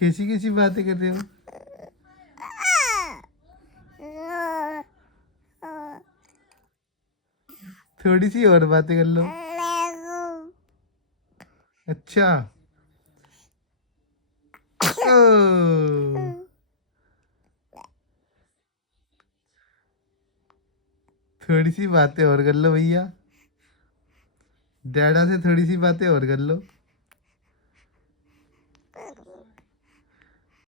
कैसी कैसी बातें कर रहे हो? थोड़ी सी और बातें कर लो। अच्छा। ओ, थोड़ी सी बातें और कर लो भैया। डैडा से थोड़ी सी बातें और कर लो।